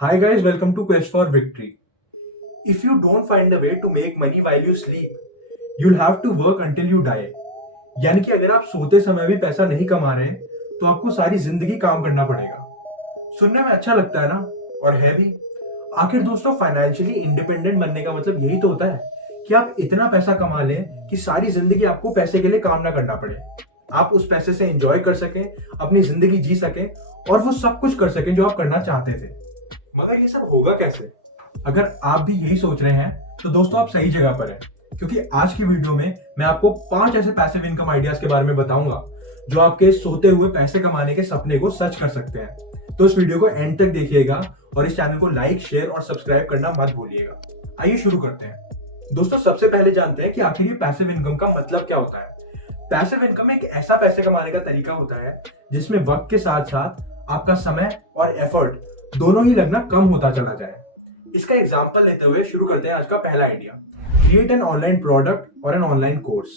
Hi guys, welcome to Quest for Victory. If you don't find a way to make money while you sleep, you'll have to work until you die. यानी कि अगर आप सोते समय भी पैसा नहीं कमा रहे हैं, तो आपको सारी जिंदगी काम करना पड़ेगा। सुनने में अच्छा लगता है ना? और है भी। आखिर दोस्तों, फाइनेंशियली इंडिपेंडेंट बनने का मतलब यही तो होता है कि आप इतना पैसा कमा लें कि सारी जिंदगी आपको पैसे के लिए काम ना करना पड़े। आप उस पैसे से एंजॉय कर सकें, अपनी जिंदगी जी सकें और वो सब कुछ कर सकें जो आप करना चाहते थे। मगर ये सब होगा कैसे? अगर आप भी यही सोच रहे हैं तो दोस्तों आप सही जगह पर हैं, क्योंकि आज की वीडियो में मैं आपको 5 ऐसे पैसिव इनकम आइडियाज के बारे में बताऊंगा जो आपके सोते हुए पैसे कमाने के सपने को सच कर सकते हैं। तो इस वीडियो को एंड तक देखिएगा और इस चैनल को लाइक, शेयर और सब्सक्राइब करना मत भूलिएगा। आइए शुरू करते हैं। दोस्तों, सबसे पहले जानते हैं कि आखिर ये पैसिव इनकम का मतलब क्या होता है। पैसिव इनकम एक ऐसा पैसे कमाने का तरीका होता है जिसमें वक्त के साथ साथ आपका समय और एफर्ट दोनों ही लगना कम होता चला जाए। इसका एग्जांपल लेते हुए शुरू करते हैं आज का पहला idea. Create an online product और एन ऑनलाइन कोर्स।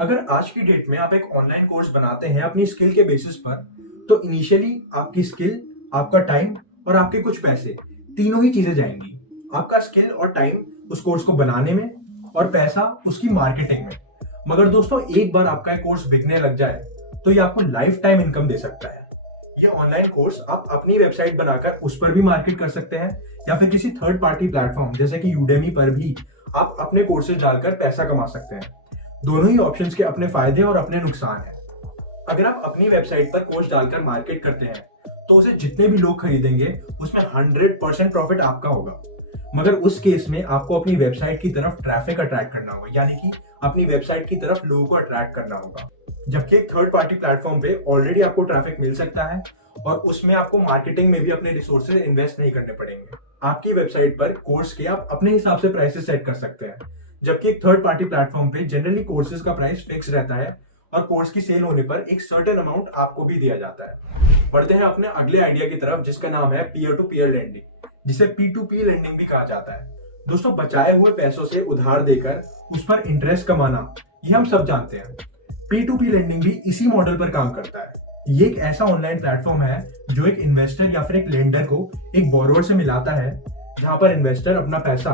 अगर आज की डेट में आप एक ऑनलाइन कोर्स बनाते हैं अपनी स्किल के बेसिस पर, तो इनिशियली आपकी स्किल, आपका टाइम और आपके कुछ पैसे, तीनों ही चीजें जाएंगी। आपका स्किल और टाइम उस कोर्स को बनाने में और पैसा उसकी मार्केटिंग में। मगर दोस्तों, एक बार आपका कोर्स बिकने लग जाए तो ये आपको लाइफ टाइम इनकम दे सकता है। ये ऑनलाइन कोर्स आप अपनी वेबसाइट बनाकर उस पर भी मार्केट कर सकते हैं, या फिर किसी थर्ड पार्टी प्लेटफॉर्म जैसे कि यूडेमी पर भी आप अपने कोर्सेज डालकर पैसा कमा सकते हैं। दोनों ही ऑप्शंस के अपने फायदे और अपने नुकसान हैं। अगर आप अपनी वेबसाइट पर कोर्स डालकर मार्केट करते हैं तो उसे जितने भी लोग खरीदेंगे उसमें 100% प्रॉफिट आपका होगा। मगर उस केस में आपको अपनी वेबसाइट की तरफ ट्रैफिक अट्रैक्ट करना होगा, यानी कि अपनी वेबसाइट की तरफ लोगों को अट्रैक्ट करना होगा। जबकि एक थर्ड पार्टी प्लेटफॉर्म पे ऑलरेडी आपको ट्रैफिक मिल सकता है और उसमें आपको मार्केटिंग में भी अपने रिसोर्सेज इन्वेस्ट नहीं करने पड़ेंगे। आपकी वेबसाइट पर कोर्स के आप अपने हिसाब से प्राइसेस सेट कर सकते हैं, जबकि एक थर्ड पार्टी प्लेटफॉर्म पे जनरली कोर्सेज का प्राइस फिक्स रहता है और कोर्स की सेल होने पर एक सर्टेन अमाउंट आपको भी दिया जाता है। बढ़ते हैं अपने अगले आइडिया की तरफ, जिसका नाम है पीयर टू पीयर लेंडिंग, जिसे P2P लेंडिंग भी कहा जाता है। दोस्तों, बचाए हुए पैसों से उधार देकर उस पर इंटरेस्ट कमाना, ये हम सब जानते हैं। P2P लेंडिंग भी इसी मॉडल पर काम करता है। ये एक ऐसा ऑनलाइन प्लेटफॉर्म है जो एक इन्वेस्टर या फिर एक लेंडर को एक बोरोवर से मिलाता है, जहां पर इन्वेस्टर अपना पैसा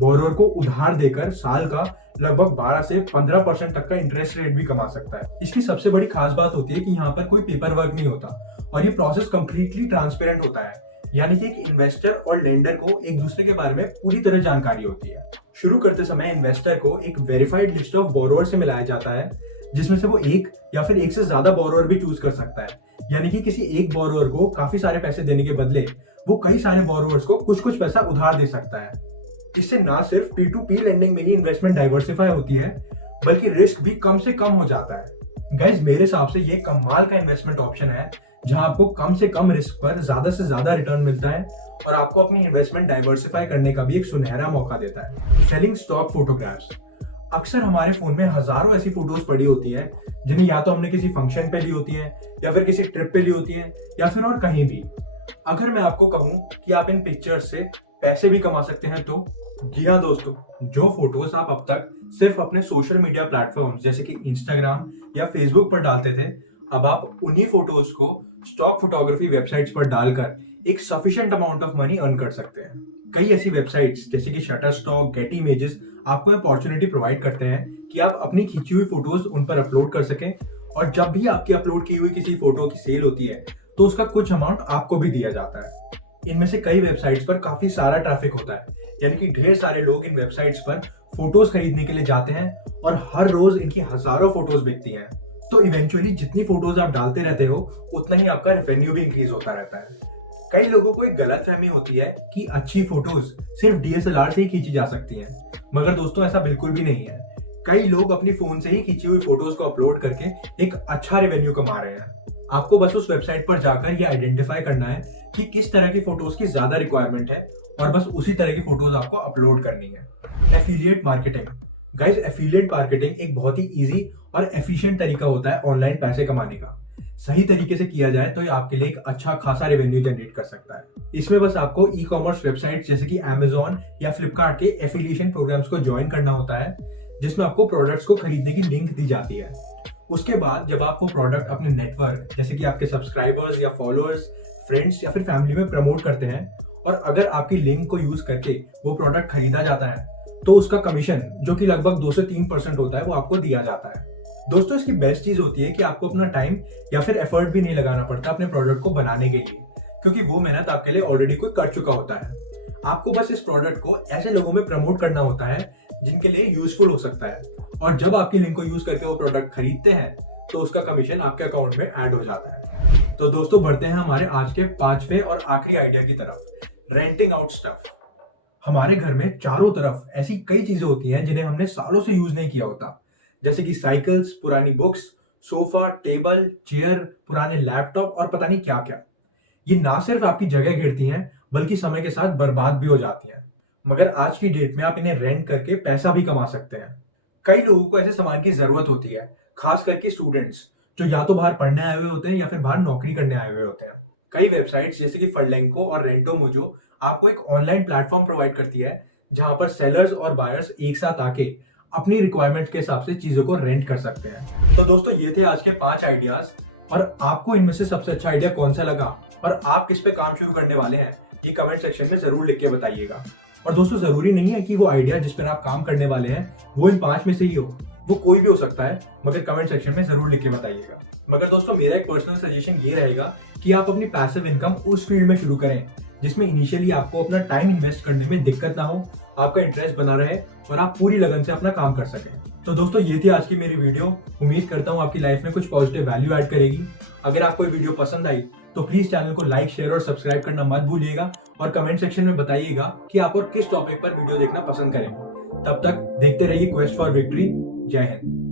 बोरोवर को उधार देकर साल का लगभग 12 से 15% तक का इंटरेस्ट रेट भी कमा सकता है। इसकी सबसे बड़ी खास बात होती है कि यहाँ पर कोई पेपर वर्क नहीं होता और ये प्रोसेस कंप्लीटली ट्रांसपेरेंट होता है, यानी कि एक इन्वेस्टर और लेंडर को एक दूसरे के बारे में पूरी तरह जानकारी होती है। शुरू करते समय इन्वेस्टर को एक वेरीफाइड लिस्ट ऑफ बोरोवर से मिलाया जाता है, जिसमें से वो एक या फिर एक से ज्यादा बोरोवर भी चूज कर सकता है। यानी कि किसी एक बोरोवर को काफी सारे पैसे देने के बदले वो कई सारे बोरोवर्स को कुछ कुछ पैसा उधार दे सकता है। इससे ना सिर्फ P2P लेंडिंग में ही इन्वेस्टमेंट डाइवर्सिफाई होती है, बल्कि रिस्क भी कम से कम हो जाता है। गाइस, मेरे हिसाब से ये कमाल का इन्वेस्टमेंट ऑप्शन है जहां आपको कम से कम रिस्क पर ज्यादा से ज्यादा रिटर्न मिलता है और आपको अपनी इन्वेस्टमेंट डाइवर्सिफाई करने का भी एक सुनहरा मौका देता है। Selling stock photographs. अक्सर हमारे फोन में हजारों ऐसी फोटोज पड़ी होती है जिन्हें या तो हमने किसी फंक्शन पे ली होती है, या फिर किसी ट्रिप पे ली होती है, या फिर और कहीं भी। अगर मैं आपको कहूं कि आप इन पिक्चर्स से पैसे भी कमा सकते हैं, तो जी हाँ दोस्तों, जो फोटोज आप अब तक सिर्फ अपने सोशल मीडिया प्लेटफॉर्म जैसे कि इंस्टाग्राम या फेसबुक पर डालते थे, अब आप उन्हीं फोटोज को स्टॉक फोटोग्राफी वेबसाइट्स पर डालकर एक sufficient amount of money earn कर सकते हैं। कई ऐसी वेबसाइट्स जैसे कि शटरस्टॉक, गेट इमेजेस आपको अपॉर्चुनिटी प्रोवाइड करते हैं कि आप अपनी खींची हुई फोटोज उन पर अपलोड कर सकें, और जब भी आपकी अपलोड की हुई किसी फोटो की सेल होती है तो उसका कुछ अमाउंट आपको भी दिया जाता है। इनमें से कई वेबसाइट्स पर काफी सारा ट्रैफिक होता है, यानी कि ढेर सारे लोग इन वेबसाइट्स पर फोटोज खरीदने के लिए जाते हैं और हर रोज इनकी हजारों फोटोज बिकती हैं। तो इवेंचुअली जितनी फोटोज आप डालते रहते हो उतना ही आपका रेवेन्यू भी इंक्रीज होता रहता है। कई लोगों को एक गलतफहमी होती है कि अच्छी फोटोज सिर्फ DSLR से ही खींची जा सकती हैं, मगर दोस्तों ऐसा बिल्कुल भी नहीं है। कई लोग अपनी फोन से ही खींची हुई फोटोज को अपलोड करके एक अच्छा रेवेन्यू कमा रहे हैं। आपको बस उस वेबसाइट पर जाकर ये आइडेंटिफाई करना है कि किस तरह की फोटोज की ज्यादा रिक्वायरमेंट है और बस उसी तरह की फोटोज आपको अपलोड करनी है। Affiliate marketing. Guys, affiliate marketing एक बहुत ही इजी और एफिशिएंट तरीका होता है ऑनलाइन पैसे कमाने का। सही तरीके से किया जाए तो ये आपके लिए एक अच्छा खासा रेवेन्यू जनरेट कर सकता है। इसमें बस आपको ई कॉमर्स वेबसाइट जैसे कि Amazon या फ्लिपकार्ट के एफिलिएशन प्रोग्राम्स को ज्वाइन करना होता है, जिसमें आपको प्रोडक्ट्स को खरीदने की लिंक दी जाती है। उसके बाद जब आप वो प्रोडक्ट अपने नेटवर्क जैसे कि आपके सब्सक्राइबर्स या फॉलोअर्स, फ्रेंड्स या फिर फैमिली में प्रमोट करते हैं और अगर आपकी लिंक को यूज करके वो प्रोडक्ट खरीदा जाता है तो उसका कमीशन जो कि लगभग 2 से 3% होता है वो आपको दिया जाता है। दोस्तों इसकी बेस्ट चीज होती है कि आपको अपना टाइम या फिर एफर्ट भी नहीं लगाना पड़ता अपने प्रोडक्ट को बनाने के लिए, क्योंकि वो मेहनत आपके लिए ऑलरेडी कोई कर चुका होता है। आपको बस इस प्रोडक्ट को ऐसे लोगों में प्रमोट करना होता है जिनके लिए यूजफुल हो सकता है, और जब आपकी लिंक को यूज करके वो प्रोडक्ट खरीदते हैं तो उसका कमीशन आपके अकाउंट में ऐड हो जाता है। तो दोस्तों बढ़ते हैं हमारे आज के 5वें और आखिरी आइडिया की तरफ, रेंटिंग आउट स्टफ। हमारे घर में चारों तरफ ऐसी कई चीजें होती हैं जिन्हें हमने सालों से यूज नहीं किया होता, जैसे कि साइकिल्स, पुरानी बुक्स, सोफा, टेबल, चेयर, पुराने लैपटॉप और पता नहीं क्या क्या। ये ना सिर्फ आपकी जगह घेरती हैं बल्कि समय के साथ बर्बाद भी हो जाती हैं, मगर आज की डेट में आप इन्हें रेंट करके पैसा भी कमा सकते हैं। कई लोगों को ऐसे सामान की जरूरत होती है, खास करके स्टूडेंट्स जो या तो बाहर पढ़ने आए हुए होते हैं या फिर बाहर नौकरी करने आए हुए होते हैं। कई वेबसाइट्स जैसे कि फंडलेंको और रेंटोमोजो आपको एक ऑनलाइन प्लेटफॉर्म प्रोवाइड करती है जहां पर सेलर्स और बायर्स एक साथ आके अपनी रिक्वायरमेंट्स के हिसाब से चीजों को रेंट कर सकते हैं। तो दोस्तों ये थे आज के 5 आइडियाज, और आपको इनमें से सबसे अच्छा आइडिया कौन सा लगा और आप किस पे काम शुरू करने वाले हैं ये कमेंट सेक्शन में जरूर लिख के बताइएगा। और दोस्तों जरूरी नहीं है कि वो आइडिया जिस पर आप काम करने वाले हैं वो इन 5 में से ही हो, वो कोई भी हो सकता है, मगर कमेंट सेक्शन में जरूर लिख के बताइएगा। मगर दोस्तों मेरा एक पर्सनल सजेशन ये रहेगा कि आप अपनी पैसिव इनकम उस फील्ड में शुरू करें जिसमें इनिशियली आपको अपना टाइम इन्वेस्ट करने में दिक्कत ना हो, आपका इंटरेस्ट बना रहे और आप पूरी लगन से अपना काम कर सकें। तो दोस्तों ये थी आज की मेरी वीडियो। उम्मीद करता हूँ आपकी लाइफ में कुछ पॉजिटिव वैल्यू ऐड करेगी। अगर आपको ये वीडियो पसंद आई तो प्लीज चैनल को लाइक, शेयर और सब्सक्राइब करना मत भूलिएगा, और कमेंट सेक्शन में बताइएगा कि आप और किस टॉपिक पर वीडियो देखना पसंद करेंगे। तब तक देखते रहिए क्वेस्ट फॉर विक्ट्री। जय हिंद।